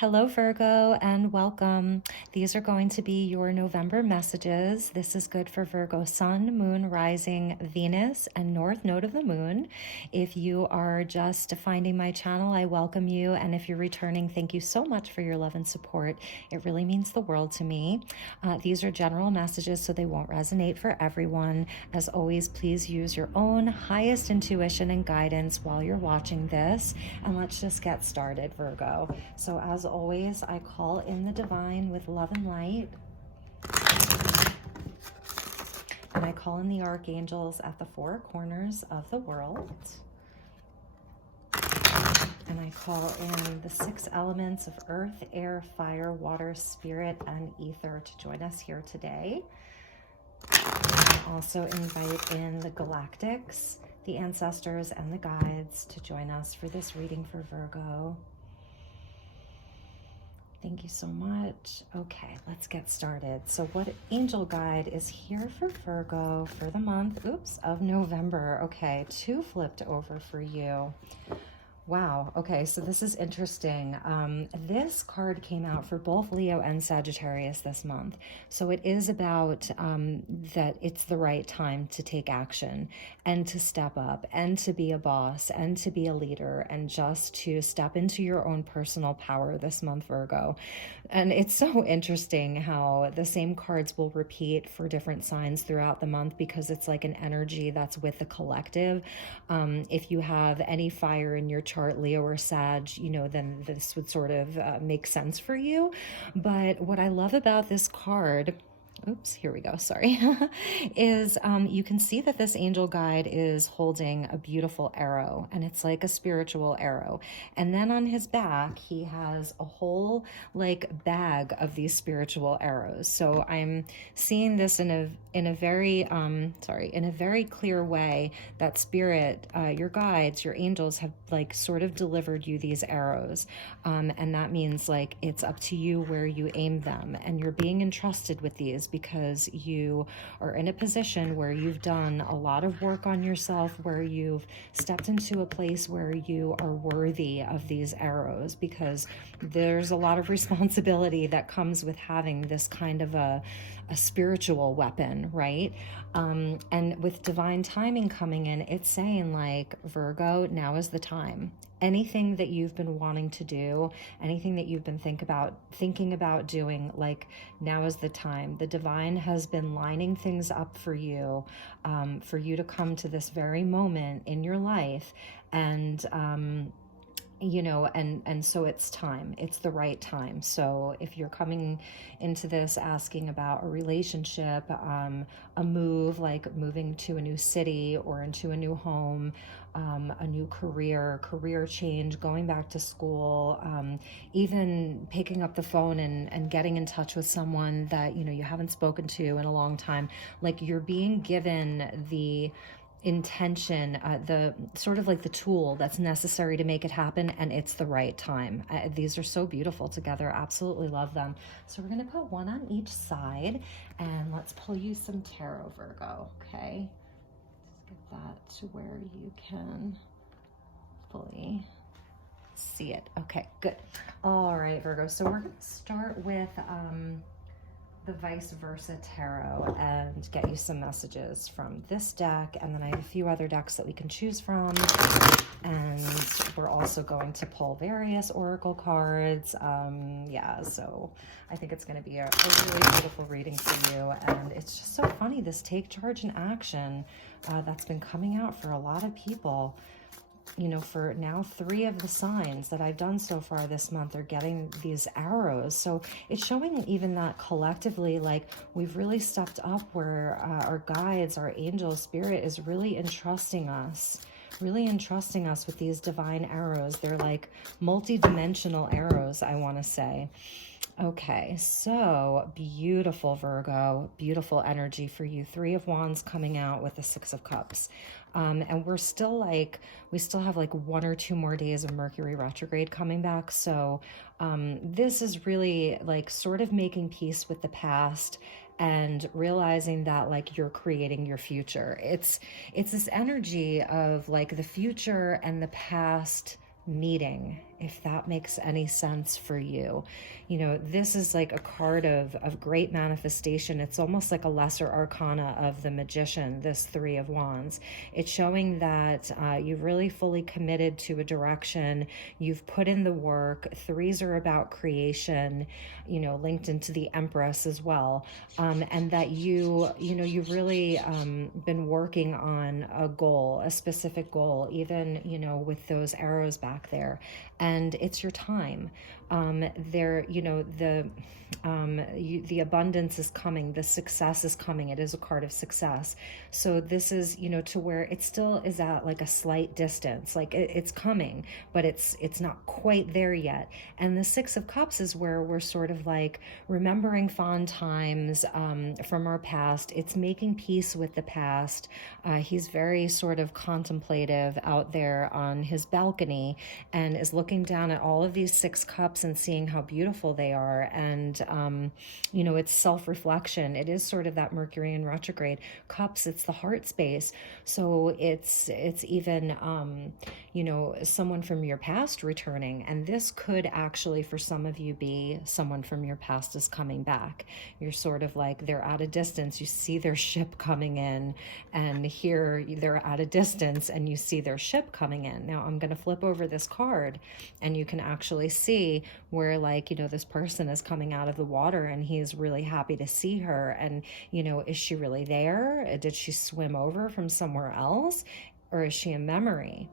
Hello, Virgo, and welcome. These are going to be your November messages. This is good for Virgo Sun, Moon, Rising, Venus, and North Node of the Moon. If you are just finding my channel, I welcome you. And if you're returning, thank you so much for your love and support. It really means the world to me. These are general messages, so they won't resonate for everyone. As always, please use your own highest intuition and guidance while you're watching this. And let's just get started, Virgo. So as always, I call in the divine with love and light. And I call in the archangels at the four corners of the world. And I call in the six elements of earth, air, fire, water, spirit, and ether to join us here today. I also invite in the galactics, the ancestors, and the guides to join us for this reading for Virgo. Thank you so much. Okay, let's get started. So what angel guide is here for Virgo for the month, of November? Okay, two flipped over for you. Wow. Okay, so this is interesting. This card came out for both Leo and Sagittarius this month. So it is about that it's the right time to take action and to step up and to be a boss and to be a leader and just to step into your own personal power this month, Virgo. And it's so interesting how the same cards will repeat for different signs throughout the month because it's like an energy that's with the collective. If you have any fire in your chart, Leo or Sag, then this would sort of make sense for you. But what I love about this card, here we go, sorry, is you can see that this angel guide is holding a beautiful arrow, and it's like a spiritual arrow. And then on his back, he has a whole like bag of these spiritual arrows. So I'm seeing this in a very clear way that spirit, your guides, your angels have like sort of delivered you these arrows. And that means like it's up to you where you aim them, and you're being entrusted with these because you are in a position where you've done a lot of work on yourself, where you've stepped into a place where you are worthy of these arrows, because there's a lot of responsibility that comes with having this kind of a spiritual weapon, right? And with divine timing coming in, it's saying like, Virgo, now is the time. Anything that you've been wanting to do, anything that you've been thinking about doing, like now is the time. The divine has been lining things up for you to come to this very moment in your life. And and so it's time. It's the right time. So if you're coming into this asking about a relationship, a move, like moving to a new city or into a new home, a new career change, going back to school, even picking up the phone and getting in touch with someone that, you haven't spoken to in a long time, like you're being given the intention, the sort of like the tool that's necessary to make it happen, and it's the right time. These are so beautiful together. Absolutely love them. So we're going to put one on each side, and let's pull you some tarot, Virgo. Okay, just get that to where you can fully see it. Okay, good. All right, Virgo, so we're going to start with the vice versa tarot and get you some messages from this deck, and then I have a few other decks that we can choose from, and we're also going to pull various oracle cards. So I think it's going to be a really beautiful reading for you. And it's just so funny, this take charge and action that's been coming out for a lot of people. For now, 3 of the signs that I've done so far this month are getting these arrows. So it's showing even that collectively, like we've really stepped up where our guides, our angel spirit is really entrusting us with these divine arrows. They're like multi-dimensional arrows, I want to say. Okay, so beautiful, Virgo, beautiful energy for you. 3 of Wands coming out with the 6 of Cups. And we still have like 1 or 2 more days of Mercury retrograde coming back. So this is really like sort of making peace with the past and realizing that like you're creating your future. It's this energy of like the future and the past meeting if that makes any sense for you. You know, this is like a card of great manifestation. It's almost like a lesser arcana of the Magician, this Three of Wands. It's showing that you've really fully committed to a direction. You've put in the work. Threes are about creation, you know, linked into the Empress as well. And that you've really been working on a goal, a specific goal, even, you know, with those arrows back there. And it's your time. The abundance is coming, the success is coming. It is a card of success. So this is, you know, to where it still is at like a slight distance, like it's coming, but it's not quite there yet. And the Six of Cups is where we're sort of like remembering fond times from our past. It's making peace with the past. He's very sort of contemplative out there on his balcony and is looking down at all of these Six Cups and seeing how beautiful they are. And you know, it's self-reflection. It is sort of that Mercury in retrograde. Cups, it's the heart space. So it's even you know, someone from your past returning. And this could actually, for some of you, be someone from your past is coming back. You're sort of like, they're at a distance. You see their ship coming in, and here they're at a distance and you see their ship coming in. Now I'm going to flip over this card and you can actually see where, like, you know, this person is coming out of the water and he's really happy to see her. And, you know, is she really there? Did she swim over from somewhere else? Or is she a memory?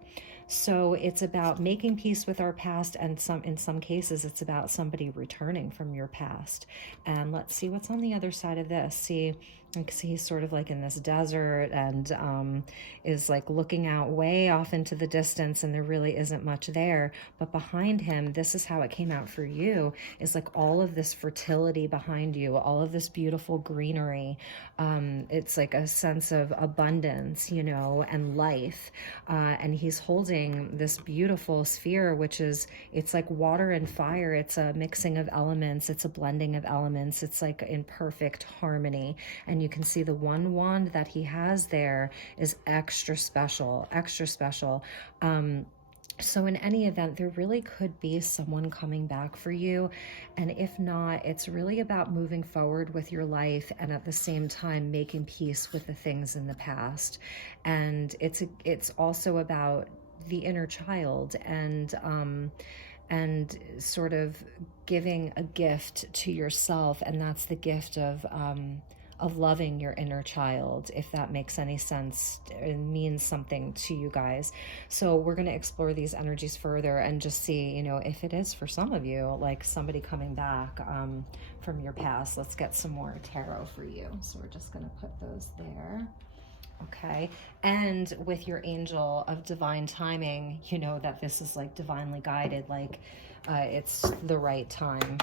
So it's about making peace with our past, and in some cases it's about somebody returning from your past. And let's see what's on the other side of this. See, he's sort of like in this desert and is like looking out way off into the distance, and there really isn't much there. But behind him, this is how it came out for you, is like all of this fertility behind you, all of this beautiful greenery. It's like a sense of abundance, you know, and life. And he's holding this beautiful sphere, which is, it's like water and fire. It's a mixing of elements. It's a blending of elements. It's like in perfect harmony. And you can see the one wand that he has there is extra special, extra special. So in any event, there really could be someone coming back for you. And if not, it's really about moving forward with your life and at the same time making peace with the things in the past. And it's also about the inner child and sort of giving a gift to yourself. And that's the gift of loving your inner child, if that makes any sense and means something to you guys. So we're going to explore these energies further and just see, you know, if it is for some of you, like somebody coming back from your past. Let's get some more tarot for you. So we're just going to put those there. Okay. And with your angel of divine timing, you know that this is like divinely guided, like it's the right time.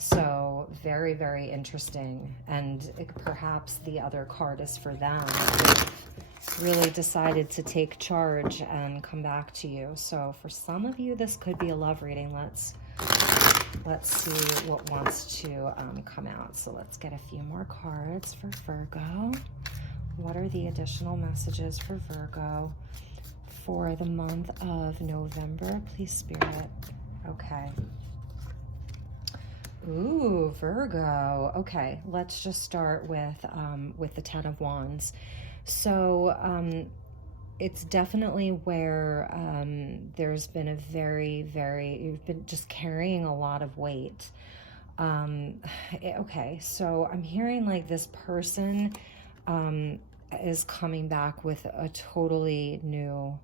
So very, very interesting. And perhaps the other card is for them. They've really decided to take charge and come back to you. So for some of you, this could be a love reading. Let's see what wants to come out. So let's get a few more cards for Virgo. What are the additional messages for Virgo for the month of November? Please, Spirit. Okay. Ooh, Virgo. Okay, let's just start with the Ten of Wands. So it's definitely where there's been a you've been just carrying a lot of weight. Okay, so I'm hearing like this person is coming back with a totally new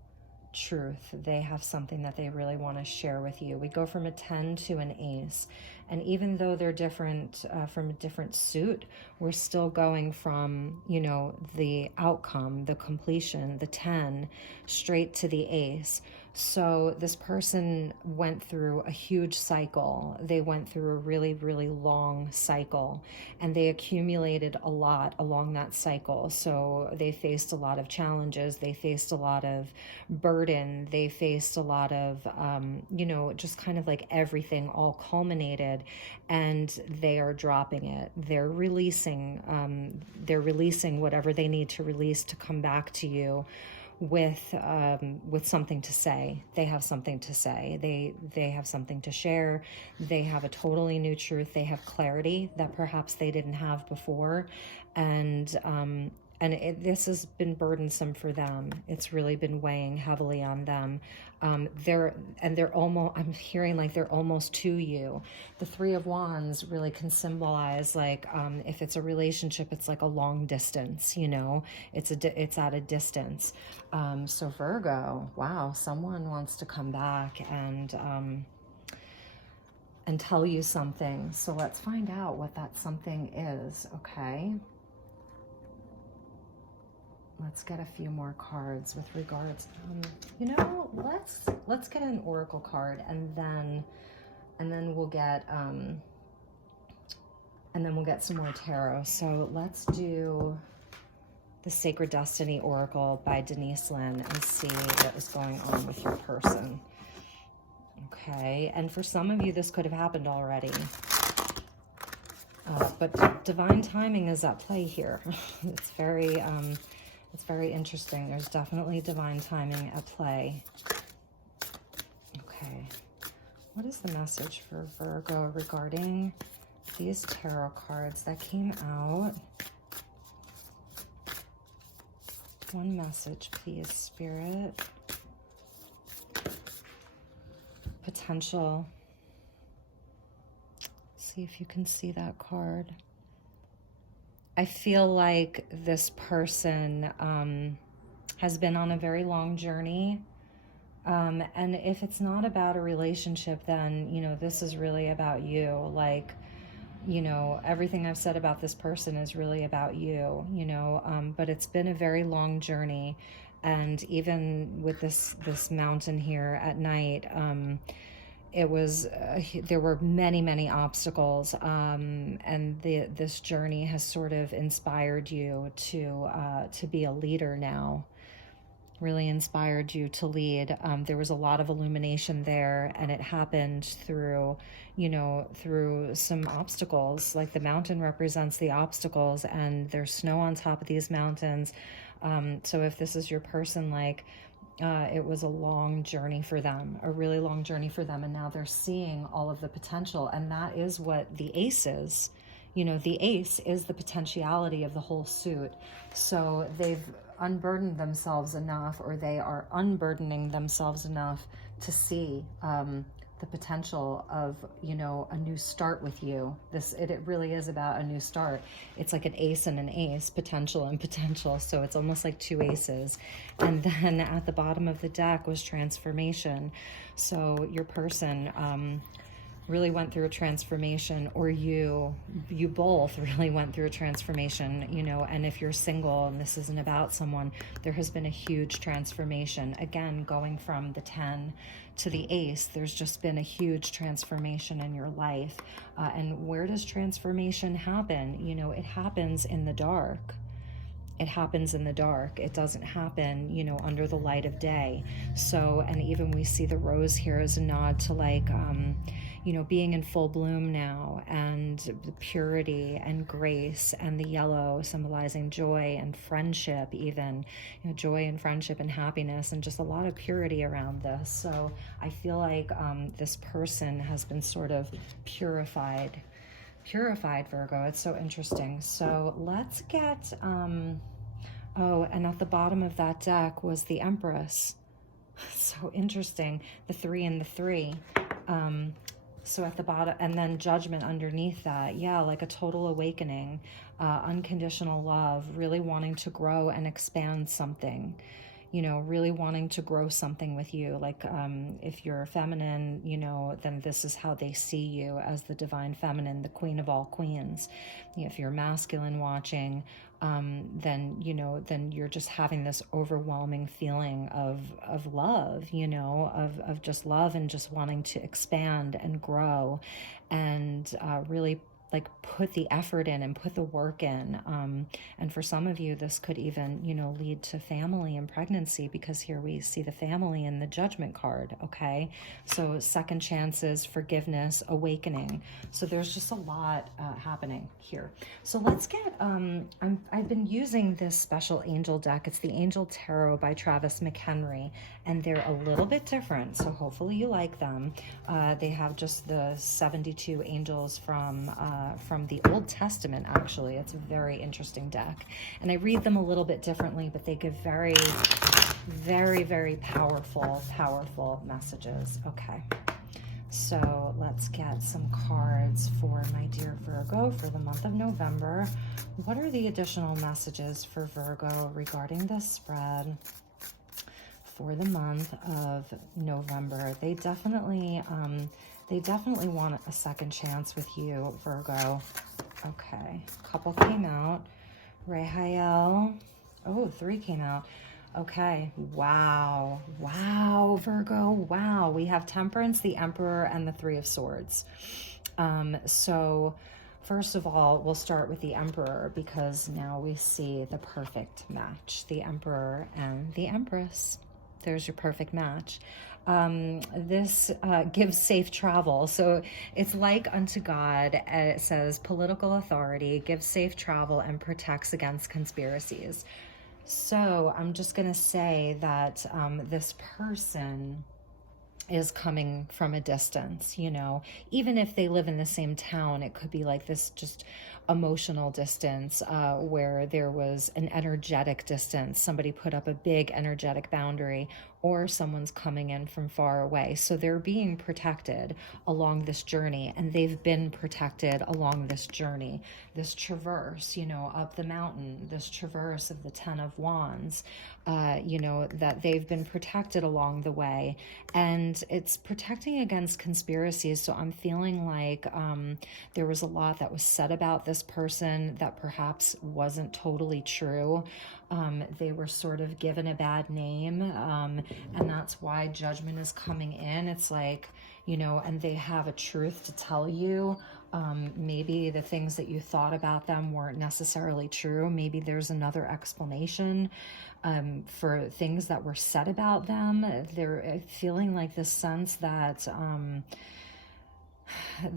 truth. They have something that they really want to share with you. We go from a 10 to an ace. And even though they're different from a different suit, we're still going from, you know, the outcome, the completion, the 10, straight to the ace. So this person went through a huge cycle. They went through a really, really long cycle, and they accumulated a lot along that cycle. So they faced a lot of challenges. They faced a lot of burden. They faced a lot of, you know, just kind of like everything all culminated, and they are dropping it. They're releasing whatever they need to release to come back to you with something to say. They have something to say. They have something to share. They have a totally new truth. They have clarity that perhaps they didn't have before, and this has been burdensome for them. It's really been weighing heavily on them. They're almost, I'm hearing like they're almost to you. The Three of Wands really can symbolize like, if it's a relationship, it's like a long distance, you know, it's at a distance. So Virgo, wow, someone wants to come back and tell you something. So let's find out what that something is, okay? Let's get a few more cards with regards. You know, let's get an oracle card, and then we'll get some more tarot. So let's do the Sacred Destiny Oracle by Denise Lynn and see what is going on with your person. Okay, and for some of you, this could have happened already. But divine timing is at play here. It's very interesting. There's definitely divine timing at play. Okay. What is the message for Virgo regarding these tarot cards that came out? One message, please, Spirit. Potential. See if you can see that card. I feel like this person has been on a very long journey. And if it's not about a relationship, then, you know, this is really about you. Like, you know, everything I've said about this person is really about you, you know, but it's been a very long journey. And even with this mountain here at night, it was, there were many obstacles, and this journey has sort of inspired you to be a leader now, really inspired you to lead. There was a lot of illumination there, and it happened through, you know, through some obstacles. Like the mountain represents the obstacles, and there's snow on top of these mountains. So if this is your person, like, it was a long journey for them, a really long journey for them. And now they're seeing all of the potential. And that is what the ace is. You know, the ace is the potentiality of the whole suit. So they've unburdened themselves enough, or they are unburdening themselves enough to see the potential of, you know, a new start with you. It really is about a new start. It's like an ace and an ace, potential and potential. So it's almost like two aces. And then at the bottom of the deck was transformation. So your person really went through a transformation, or you both really went through a transformation, you know. And if you're single and this isn't about someone, there has been a huge transformation. Again, going from the 10 to the ace, there's just been a huge transformation in your life. And where does transformation happen? You know, it happens in the dark. It happens in the dark. It doesn't happen, you know, under the light of day. So, and even we see the rose here as a nod to like, you know, being in full bloom now, and the purity and grace, and the yellow symbolizing joy and friendship, even, you know, joy and friendship and happiness, and just a lot of purity around this. So I feel like this person has been sort of purified, Virgo. It's so interesting. So let's get, oh, and at the bottom of that deck was the Empress. So interesting. The 3 and the 3. So at the bottom, and then Judgment underneath that. Yeah, like a total awakening, unconditional love, really wanting to grow and expand something, you know, really wanting to grow something with you. Like if you're feminine, you know, then this is how they see you, as the divine feminine, the queen of all queens. If you're masculine watching, then, you know, then you're just having this overwhelming feeling of love, you know, of just love, and just wanting to expand and grow, and really like put the effort in and put the work in. And for some of you, this could even, you know, lead to family and pregnancy, because here we see the family in the Judgment card, okay? So second chances, forgiveness, awakening. So there's just a lot happening here. So let's get, I've been using this special angel deck. It's the Angel Tarot by Travis McHenry, and they're a little bit different, so hopefully you like them. They have just the 72 angels from the Old Testament, actually. It's a very interesting deck. And I read them a little bit differently, but they give very, very, very powerful messages. Okay. So let's get some cards for my dear Virgo for the month of November. What are the additional messages for Virgo regarding this spread for the month of November? They definitely want a second chance with you, Virgo. Okay, a couple came out. Rahael. Oh, 3 came out. Okay, wow, Virgo, wow. We have Temperance, the Emperor, and the 3 of Swords. So first of all, we'll start with the Emperor, because now we see the perfect match, the Emperor and the Empress. There's your perfect match. This gives safe travel. So it's like unto God. It says political authority, gives safe travel, and protects against conspiracies. So I'm just going to say that this person is coming from a distance, you know, even if they live in the same town, it could be like this just emotional distance where there was an energetic distance. Somebody put up a big energetic boundary, or someone's coming in from far away. So they're being protected along this journey, and they've been protected along this journey, this traverse, you know, up the mountain, this traverse of the 10 of Wands, you know, that they've been protected along the way. And it's protecting against conspiracies. So I'm feeling like there was a lot that was said about this person that perhaps wasn't totally true. They were sort of given a bad name, and that's why judgment is coming in. It's like, you know, and they have a truth to tell you. Maybe the things that you thought about them weren't necessarily true. Maybe there's another explanation for things that were said about them. They're feeling like this sense that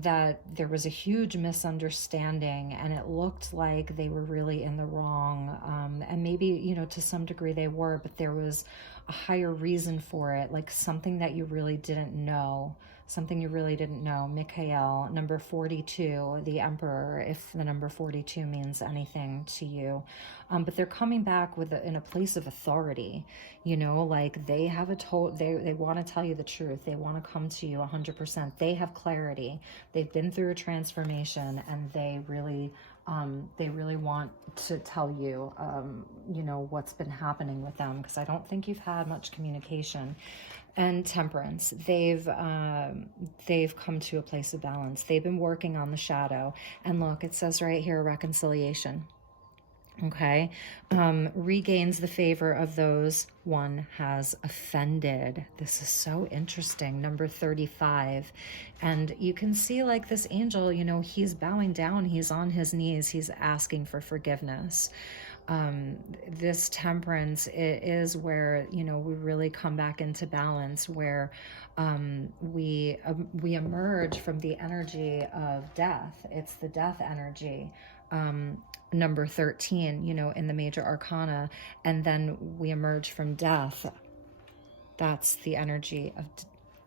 that there was a huge misunderstanding, and it looked like they were really in the wrong. And maybe, you know, to some degree they were, but there was a higher reason for it, like something that you really didn't know. Something you really didn't know. Michael, number 42, the Emperor, if the number 42 means anything to you. But they're coming back with in a place of authority, you know, like they have they want to tell you the truth. They want to come to you 100%. They have clarity. They've been through a transformation, and they really want to tell you, you know, what's been happening with them, because I don't think you've had much communication. And Temperance, they've come to a place of balance. They've been working on the shadow. And look, it says right here, reconciliation. Okay, regains the favor of those one has offended. This is so interesting. Number 35. And you can see like this angel, you know, he's bowing down, he's on his knees, he's asking for forgiveness. This Temperance, it is where, you know, we really come back into balance, where we emerge from the energy of death. It's the death energy. Number 13, you know, in the major arcana, and then we emerge from death. That's the energy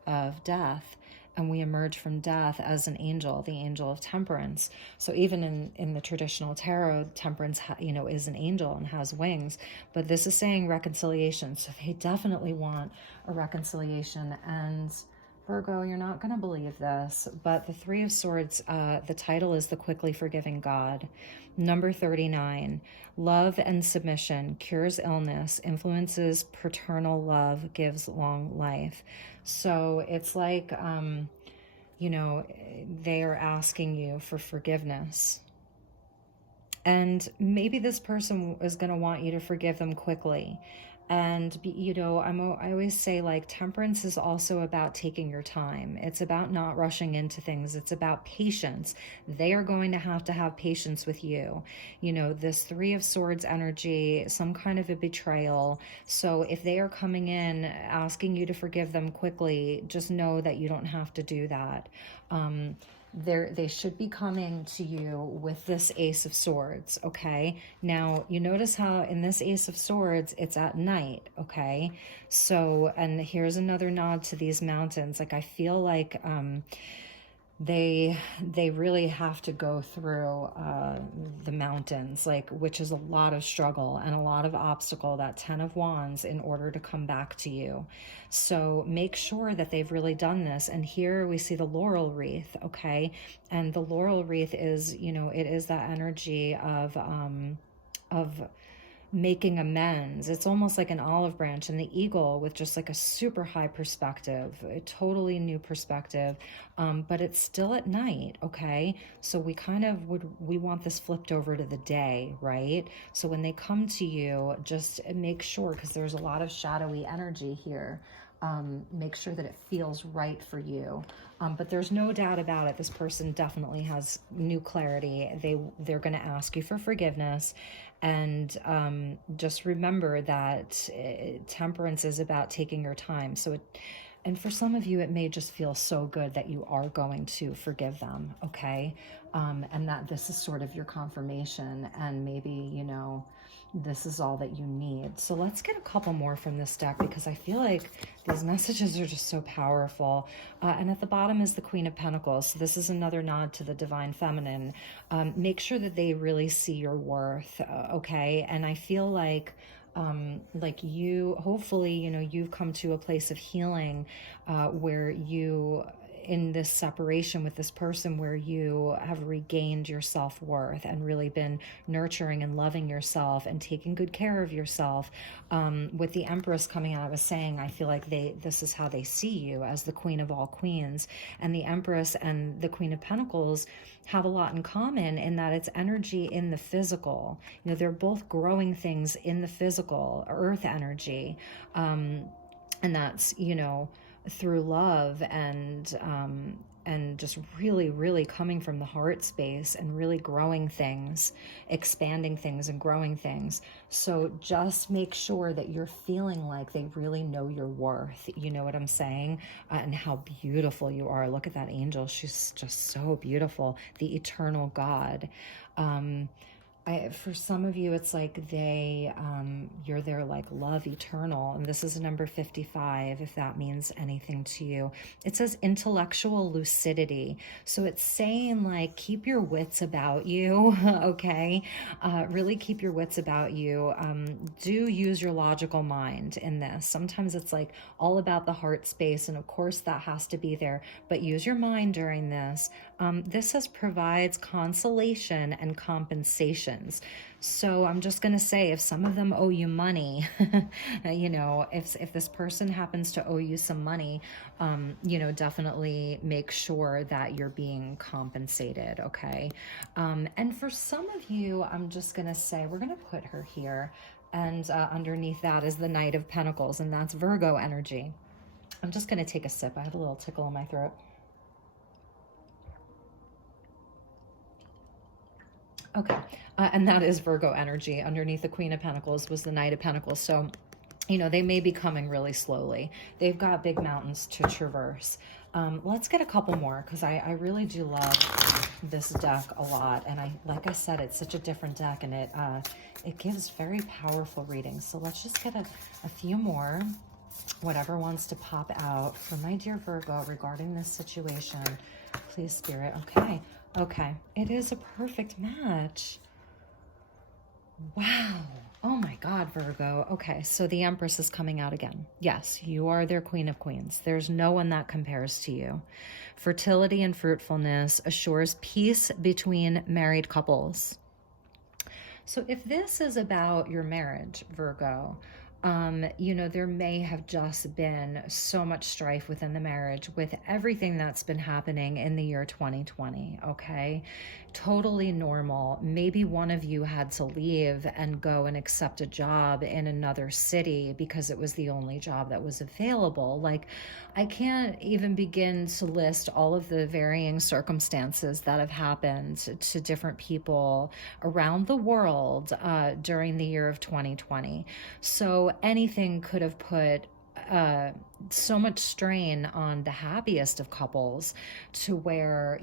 of death. And we emerge from death as an angel, the angel of Temperance. So even in the traditional tarot, Temperance, you know, is an angel and has wings. But this is saying reconciliation. So they definitely want a reconciliation. And Virgo, you're not going to believe this, but the 3 of Swords, the title is The Quickly Forgiving God. Number 39, love and submission, cures illness, influences paternal love, gives long life. So it's like, you know, they are asking you for forgiveness. And maybe this person is going to want you to forgive them quickly. And, you know, I always say, like, temperance is also about taking your time. It's about not rushing into things. It's about patience. They are going to have patience with you. You know, this Three of Swords energy, some kind of a betrayal. So if they are coming in asking you to forgive them quickly, just know that you don't have to do that. They should be coming to you with this Ace of Swords, okay? Now, you notice how in this Ace of Swords, it's at night, okay? So, and here's another nod to these mountains. Like, I feel like they really have to go through the mountains, like, which is a lot of struggle and a lot of obstacle, that 10 of Wands, in order to come back to you. So make sure that they've really done this. And here we see the laurel wreath, okay? And the laurel wreath is, you know, it is that energy of making amends. It's almost like an olive branch, and the eagle with just like a super high perspective, a totally new perspective, but it's still at night, okay? So we kind of we want this flipped over to the day, right? So when they come to you, just make sure, because there's a lot of shadowy energy here, make sure that it feels right for you. But there's no doubt about it, this person definitely has new clarity. They're going to ask you for forgiveness. And just remember that temperance is about taking your time. So and for some of you, it may just feel so good that you are going to forgive them, okay? And that this is sort of your confirmation, and maybe, you know, this is all that you need. So let's get a couple more from this deck, because I feel like these messages are just so powerful. And at the bottom is the Queen of Pentacles. So this is another nod to the Divine Feminine. Make sure that they really see your worth, okay? And I feel like you, hopefully, you know, you've come to a place of healing where you, in this separation with this person, where you have regained your self-worth and really been nurturing and loving yourself and taking good care of yourself. With the Empress coming out, I was saying, I feel like this is how they see you, as the Queen of all queens. And the Empress and the Queen of Pentacles have a lot in common, in that it's energy in the physical. You know, they're both growing things in the physical, earth energy. And that's, you know, through love and just really coming from the heart space and really growing things, expanding things and growing things. So just make sure that you're feeling like they really know your worth. You know what I'm saying? And how beautiful you are. Look at that angel. She's just so beautiful. The eternal God. For some of you, it's like you're their like love eternal. And this is number 55, if that means anything to you. It says intellectual lucidity. So it's saying, like, keep your wits about you, okay? Really keep your wits about you. Do use your logical mind in this. Sometimes it's like all about the heart space, and of course that has to be there, but use your mind during this. This says provides consolation and compensations. So I'm just going to say, if some of them owe you money, you know, if this person happens to owe you some money, you know, definitely make sure that you're being compensated, okay? And for some of you, I'm just going to say, we're going to put her here, and underneath that is the Knight of Pentacles, and that's Virgo energy. I'm just going to take a sip. I have a little tickle in my throat. Okay, and that is Virgo energy. Underneath the Queen of Pentacles was the Knight of Pentacles. So, you know, they may be coming really slowly. They've got big mountains to traverse. Let's get a couple more, because I really do love this deck a lot. And like I said, it's such a different deck, and it gives very powerful readings. So let's just get a few more. Whatever wants to pop out for my dear Virgo regarding this situation, please, Spirit. Okay, it is a perfect match. Wow. Oh my God, Virgo. Okay, so the Empress is coming out again. Yes, you are their Queen of Queens. There's no one that compares to you. Fertility and fruitfulness assures peace between married couples. So if this is about your marriage, Virgo, You know, there may have just been so much strife within the marriage with everything that's been happening in the year 2020, okay? Totally normal. Maybe one of you had to leave and go and accept a job in another city because it was the only job that was available. Like, I can't even begin to list all of the varying circumstances that have happened to different people around the world during the year of 2020. So anything could have put so much strain on the happiest of couples to where,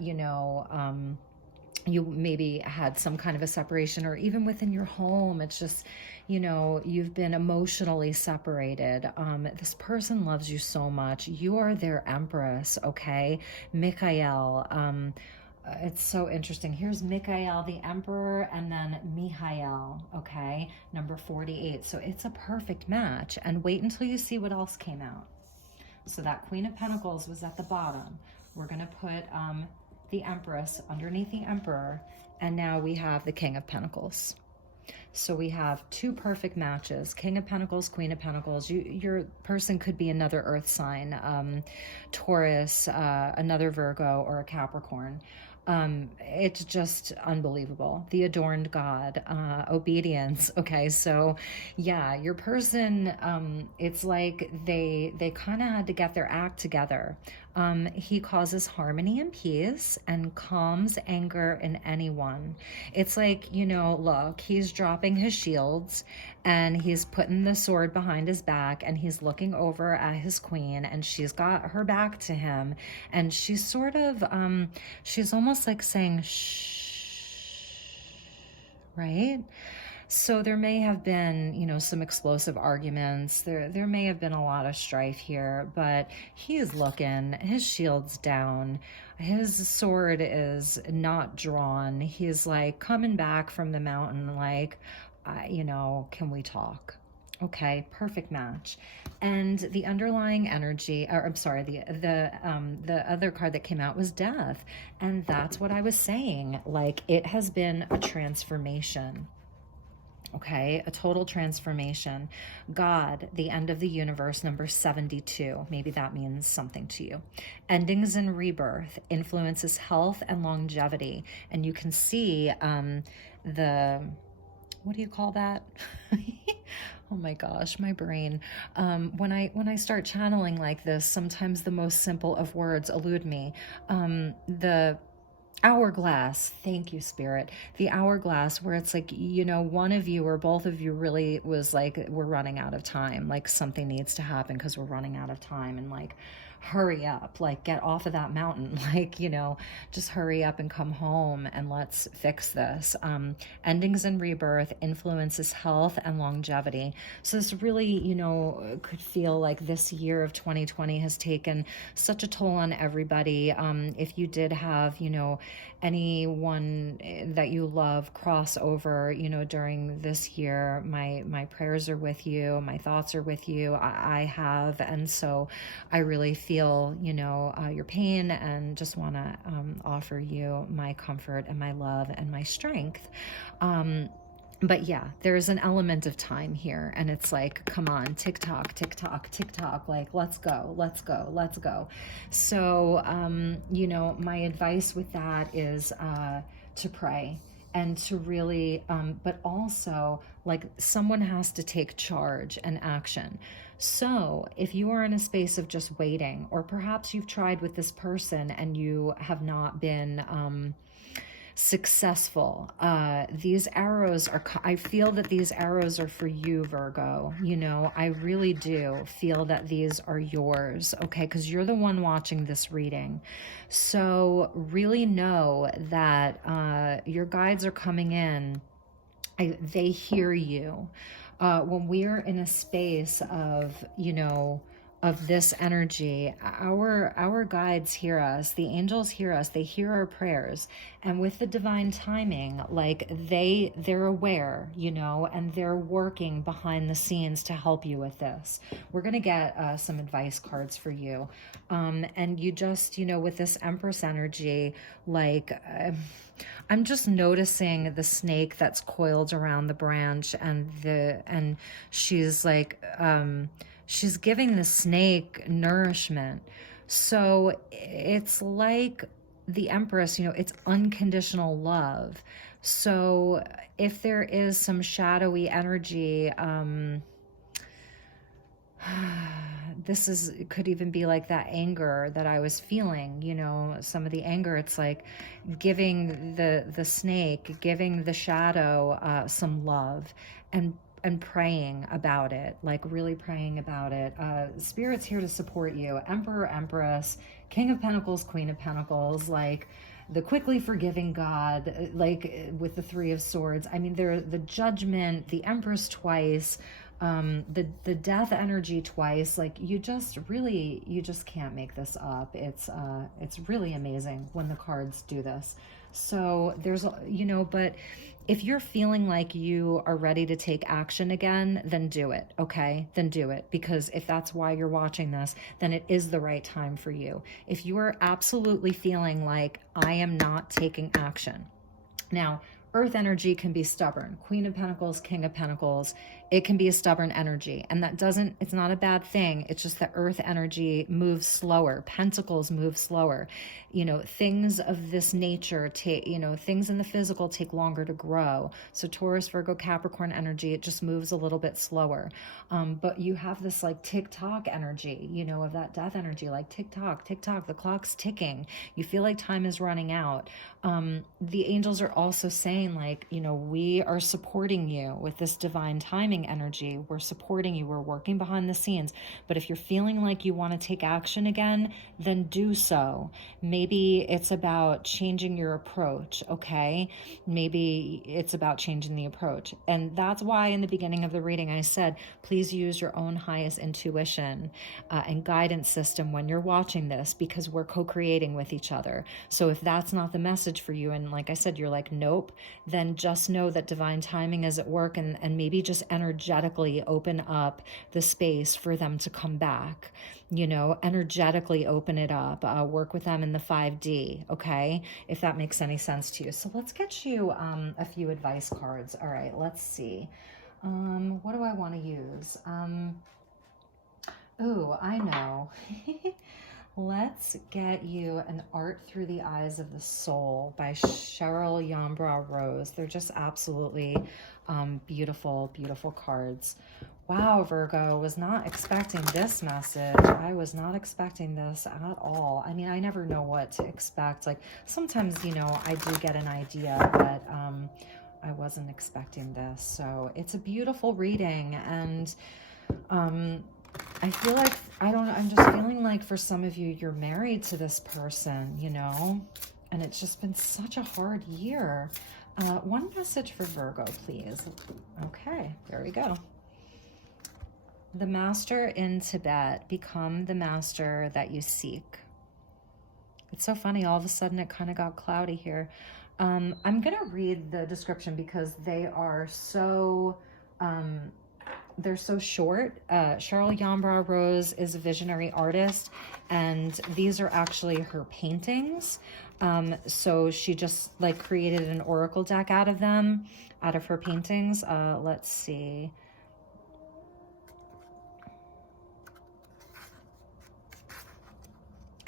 you maybe had some kind of a separation, or even within your home, it's just, you've been emotionally separated. This person loves you so much. You are their empress, okay? Michael, it's so interesting. Here's Michael, the emperor, and then Mihail, okay? Number 48. So it's a perfect match. And wait until you see what else came out. So that Queen of Pentacles was at the bottom. We're going to put the Empress underneath the Emperor, and now we have the King of Pentacles. So we have two perfect matches: King of Pentacles, Queen of Pentacles. Your person could be another earth sign, Taurus, another Virgo, or a Capricorn. It's just unbelievable. The adorned God, obedience. Okay, so yeah, your person, it's like they kind of had to get their act together. He causes harmony and peace and calms anger in anyone. It's like, look, he's dropping his shields and he's putting the sword behind his back, and he's looking over at his queen, and she's got her back to him, and she's sort of, she's almost like saying, shh, right? So there may have been, some explosive arguments. There may have been a lot of strife here, but he is looking, his shield's down, his sword is not drawn. He's like coming back from the mountain, like, can we talk? Okay, perfect match. And the underlying energy, or I'm sorry, the other card that came out was death. And that's what I was saying. Like, it has been a transformation. Okay, a total transformation. God, the end of the universe, number 72. Maybe that means something to you. Endings and rebirth influences health and longevity. And you can see what do you call that? Oh my gosh, my brain. When I start channeling like this, sometimes the most simple of words elude me. The hourglass. Thank you, Spirit. The hourglass, where it's like, one of you or both of you really was like, we're running out of time. Like, something needs to happen because we're running out of time, and like, hurry up, like, get off of that mountain, like, just hurry up and come home and let's fix this. Endings and rebirth influences health and longevity. So this really, could feel like this year of 2020 has taken such a toll on everybody. If you did have, anyone that you love cross over, during this year, my prayers are with you, my thoughts are with you. I have, and so I really feel your pain, and just want to offer you my comfort and my love and my strength. But yeah, there's an element of time here, and it's like, come on, tick tock, tick tock, tick tock, like, let's go, let's go, let's go. So, my advice with that is to pray, and to really, but also, like, someone has to take charge and action. So if you are in a space of just waiting, or perhaps you've tried with this person and you have not been successful, these arrows are, I feel that these arrows are for you, Virgo. I really do feel that these are yours, okay? Because you're the one watching this reading. So really know that your guides are coming in. They hear you. When we are in a space of, of this energy. Our guides hear us, the angels hear us, they hear our prayers, and with the divine timing, like they're aware, you know, and they're working behind the scenes to help you with this. We're going to get some advice cards for you, and you just, you know, with this Empress energy, like I'm just noticing the snake that's coiled around the branch, and she's like she's giving the snake nourishment. So it's like the Empress, you know, it's unconditional love. So if there is some shadowy energy, it could even be like that anger that I was feeling, you know, some of the anger. It's like giving the snake, giving the shadow some love, and praying about it, like really praying about it. Spirit's here to support you. Emperor, Empress, King of Pentacles, Queen of Pentacles, like the quickly forgiving God, like with the Three of Swords. I mean, the Judgment, the Empress twice, the death energy twice. Like you just can't make this up. It's really amazing when the cards do this. So there's, you know, but if you're feeling like you are ready to take action again, then do it, okay? Then do it, because if that's why you're watching this, then it is the right time for you. If you are absolutely feeling like I am not taking action. Now, Earth energy can be stubborn. Queen of Pentacles, King of Pentacles, it can be a stubborn energy. And it's not a bad thing. It's just that Earth energy moves slower. Pentacles move slower. You know, things of this nature things in the physical take longer to grow. So Taurus, Virgo, Capricorn energy, it just moves a little bit slower. But you have this like tick-tock energy, you know, of that death energy, like tick-tock, tick-tock, the clock's ticking. You feel like time is running out. The angels are also saying, like, you know, we are supporting you with this divine timing energy. We're supporting you. We're working behind the scenes. But if you're feeling like you want to take action again, then do so. Maybe it's about changing your approach, okay? Maybe it's about changing the approach. And that's why in the beginning of the reading I said, please use your own highest intuition and guidance system when you're watching this, because we're co-creating with each other. So if that's not the message for you, and like I said, you're like, nope, then just know that divine timing is at work, and maybe just energetically open up the space for them to come back. You know, energetically open it up, work with them in the 5D, okay? If that makes any sense to you. So let's get you a few advice cards. All right, let's see. What do I want to use? Ooh, I know. Let's get you an Art Through the Eyes of the Soul by Cheryl Yambra Rose. They're just absolutely beautiful, beautiful cards. Wow, Virgo, was not expecting this message. I was not expecting this at all. I mean, I never know what to expect. Like sometimes, you know, I do get an idea, but I wasn't expecting this. So it's a beautiful reading, and I feel like, I'm just feeling like for some of you, you're married to this person, you know, and it's just been such a hard year. One message for Virgo, please. Okay, there we go. The Master in Tibet, become the master that you seek. It's so funny, all of a sudden it kind of got cloudy here. I'm going to read the description because they are so... they're so short. Cheryl Yambra Rose is a visionary artist, and these are actually her paintings. So she just like created an oracle deck out of them, out of her paintings. Let's see.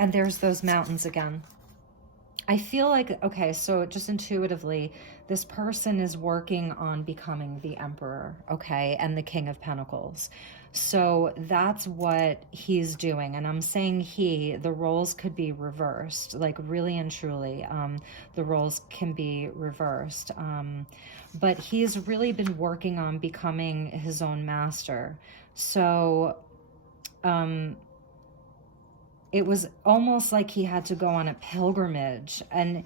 And there's those mountains again. I feel like, okay, so just intuitively, this person is working on becoming the Emperor, okay, and the King of Pentacles. So that's what he's doing. And I'm saying the roles could be reversed, like really and truly, the roles can be reversed. But he's really been working on becoming his own master. So, it was almost like he had to go on a pilgrimage, and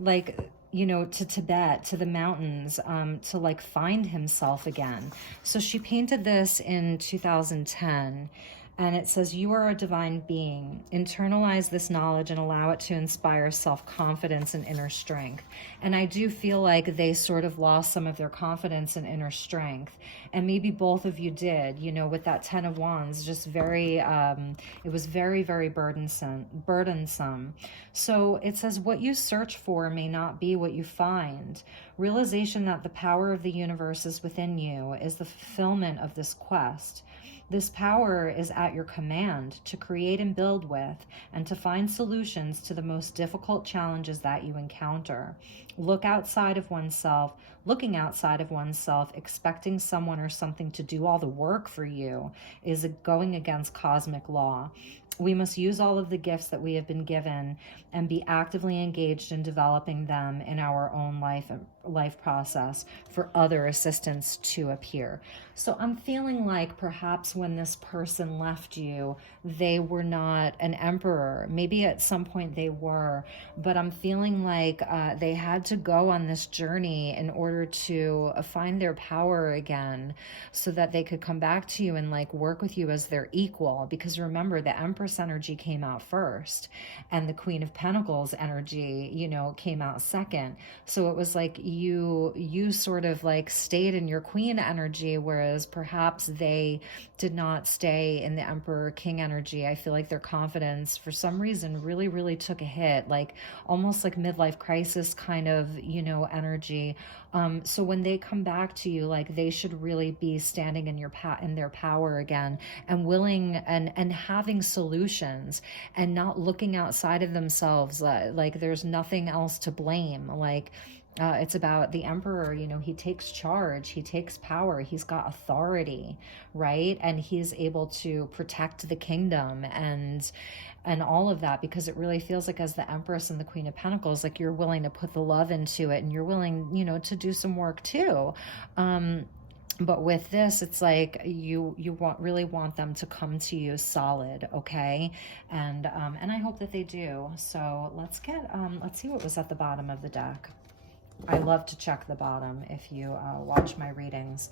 like, you know, to Tibet, to the mountains, to like find himself again. So she painted this in 2010. And it says, you are a divine being. Internalize this knowledge and allow it to inspire self-confidence and inner strength. And I do feel like they sort of lost some of their confidence and inner strength. And maybe both of you did, you know, with that 10 of Wands, just very, it was very, very burdensome. So it says, what you search for may not be what you find. Realization that the power of the universe is within you is the fulfillment of this quest. This power is at your command to create and build with, and to find solutions to the most difficult challenges that you encounter. Looking outside of oneself, expecting someone or something to do all the work for you is going against cosmic law. We must use all of the gifts that we have been given and be actively engaged in developing them in our own life process for other assistance to appear. So I'm feeling like perhaps when this person left you, they were not an emperor. Maybe at some point they were, but I'm feeling like they had to go on this journey in order to find their power again, so that they could come back to you and like work with you as their equal. Because remember, the Empress energy came out first, and the Queen of Pentacles energy, you know, came out second. So it was like you sort of like stayed in your Queen energy, whereas perhaps they did not stay in the Emperor King energy. I feel like their confidence for some reason really, really took a hit, like almost like midlife crisis kind of, you know, energy. So when they come back to you, like they should really be standing in their power again, and willing and having solutions, and not looking outside of themselves. Like there's nothing else to blame. Like it's about the Emperor, you know, he takes charge, he takes power, he's got authority, right? And he's able to protect the kingdom and all of that, because it really feels like as the Empress and the Queen of Pentacles, like you're willing to put the love into it, and you're willing, you know, to do some work too. But with this, it's like you really want them to come to you solid, okay? And I hope that they do. So let's see what was at the bottom of the deck. I love to check the bottom if you watch my readings.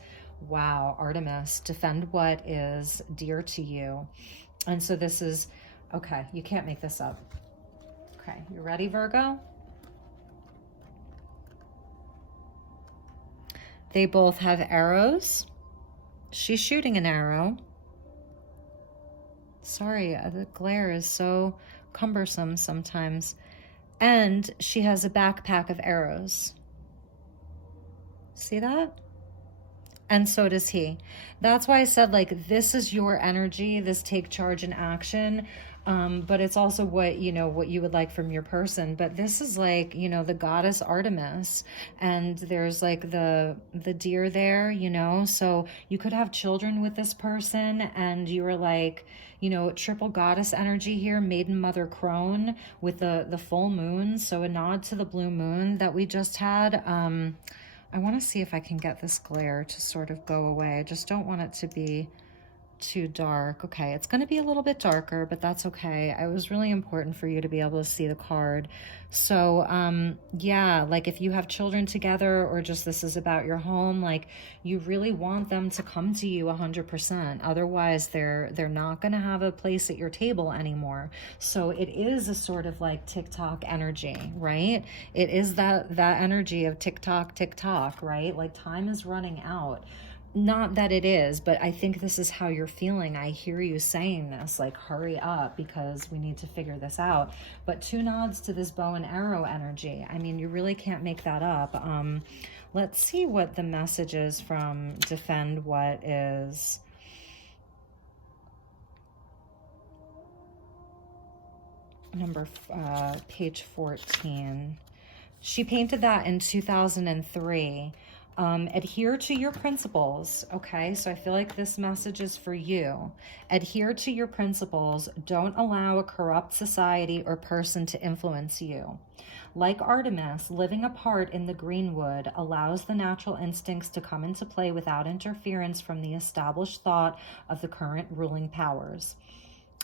Wow, Artemis, defend what is dear to you. And so this is, okay, you can't make this up. Okay, you ready, Virgo? They both have arrows. She's shooting an arrow. Sorry, the glare is so cumbersome sometimes. And she has a backpack of arrows. See that? And so does he. That's why I said, like, this is your energy, this take charge and action. But it's also what, you know, what you would like from your person. But this is like, you know, the goddess Artemis, and there's like the deer there, you know, so you could have children with this person, and you were like, you know, triple goddess energy here, maiden mother crone with the full moon. So a nod to the blue moon that we just had. I want to see if I can get this glare to sort of go away. I just don't want it to be too dark. Okay, it's going to be a little bit darker, but that's okay. It was really important for you to be able to see the card. So yeah, like if you have children together, or just this is about your home, like you really want them to come to you 100%. Otherwise they're not going to have a place at your table anymore. So it is a sort of like TikTok energy, right? It is that energy of TikTok, right? Like time is running out. Not that it is, but I think this is how you're feeling. I hear you saying this, like, hurry up because we need to figure this out. But two nods to this bow and arrow energy. I mean, you really can't make that up. Let's see what the message is from Defend What Is. Page 14. She painted that in 2003. Adhere to your principles, okay? So I feel like this message is for you. Adhere to your principles. Don't allow a corrupt society or person to influence you. Like Artemis, living apart in the greenwood allows the natural instincts to come into play without interference from the established thought of the current ruling powers.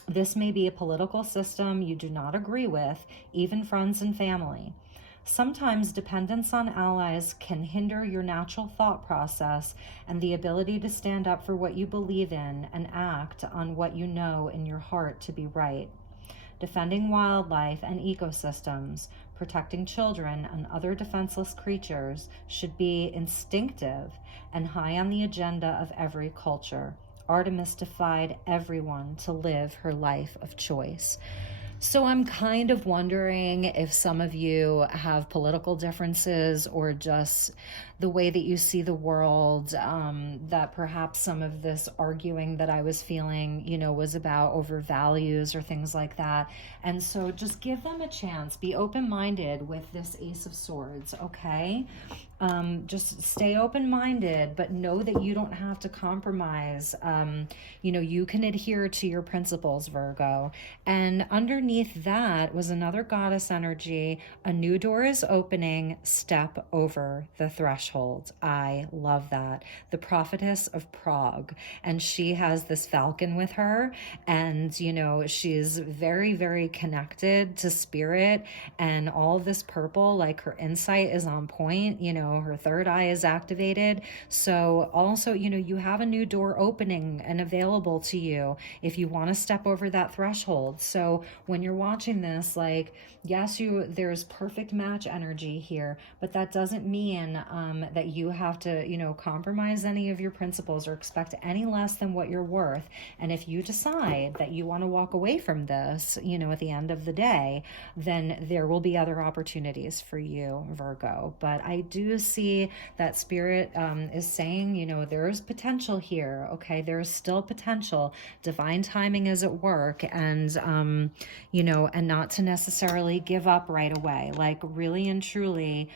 This may be a political system you do not agree with, even friends and family. Sometimes dependence on allies can hinder your natural thought process and the ability to stand up for what you believe in and act on what you know in your heart to be right. Defending wildlife and ecosystems, protecting children and other defenseless creatures should be instinctive and high on the agenda of every culture. Artemis defied everyone to live her life of choice. So I'm kind of wondering if some of you have political differences or just the way that you see the world, that perhaps some of this arguing that I was feeling, was about over values or things like that. And so just give them a chance. Be open-minded with this Ace of Swords, okay? Just stay open-minded, but know that you don't have to compromise. You can adhere to your principles, Virgo. And underneath that was another goddess energy. A new door is opening. Step over the threshold. I love that. The prophetess of Prague. And she has this falcon with her. And, she's very, very connected to spirit. And all this purple, like her insight is on point. Her third eye is activated. So also, you have a new door opening and available to you if you want to step over that threshold. So when you're watching this, yes, there's perfect match energy here, but that doesn't mean that you have to, compromise any of your principles or expect any less than what you're worth. And if you decide that you want to walk away from this, at the end of the day, then there will be other opportunities for you, Virgo. But I do see that spirit is saying, there's potential here. Okay, there's still potential. Divine timing is at work, and and not to necessarily give up right away. Really and truly,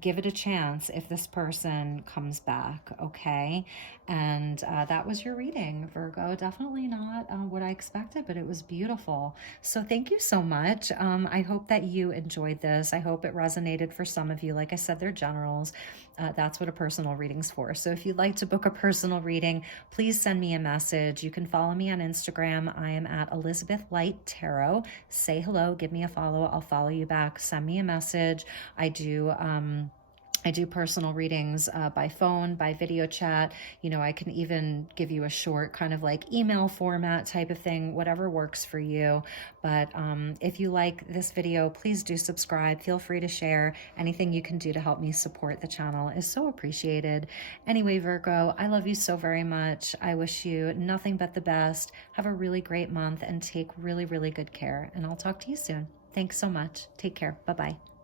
give it a chance if this person comes back, okay? And that was your reading, Virgo. Definitely not what I expected, but it was beautiful. So thank you so much. I hope that you enjoyed this. I hope it resonated for some of you. Like I said, they're generals. That's what a personal reading's for. So if you'd like to book a personal reading, please send me a message. You can follow me on Instagram. I am at Elizabeth Light Tarot. Say hello, give me a follow. I'll follow you back. Send me a message. I do personal readings by phone, by video chat. I can even give you a short kind of email format type of thing, whatever works for you. But if you like this video, please do subscribe. Feel free to share. Anything you can do to help me support the channel is so appreciated. Anyway, Virgo, I love you so very much. I wish you nothing but the best. Have a really great month and take really, really good care. And I'll talk to you soon. Thanks so much. Take care. Bye-bye.